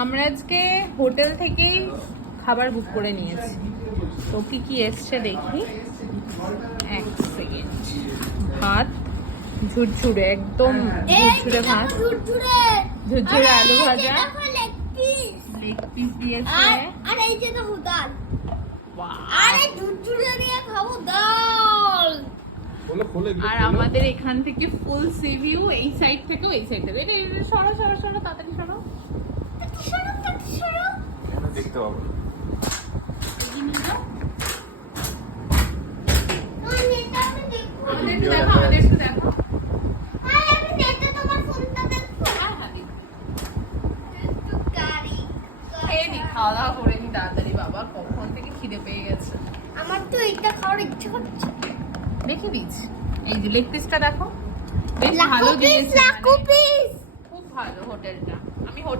আমরা আজকে হোটেল থেকেই খাবার বুক করে নিয়েছি। তো কি কি এসছে দেখি, এক সেকেন্ড। ভাত ঝুরঝুরে, একদম ঝুরঝুরে ভাত, ঝুরঝুরে আলু ভাজা, লেগ পিস দিয়েছে, আর এই যে তো ডাল। আরে ঝুরঝুরে দিয়ে খাবো ডাল। আর আমাদের এখান থেকে ফুল সি ভিউ, এই সাইড থেকেও এই সাইড থেকে। এটা সরো সরো সরো, তাড়াতাড়ি সরো। দেখতে পাবো। খাওয়া দাওয়া করে নি তাড়াতাড়ি, বাবা কখন থেকে খিদে পেয়ে গেছে। আমার তো এইটা খাওয়ার ইচ্ছে করছে। দেখি দিচ্ছি, এই যে লেগ পিসটা দেখো, বেশ লাখো ভালো পিস, দিয়েছে, লাখো পিস। খুব ভালো হোটেলটা।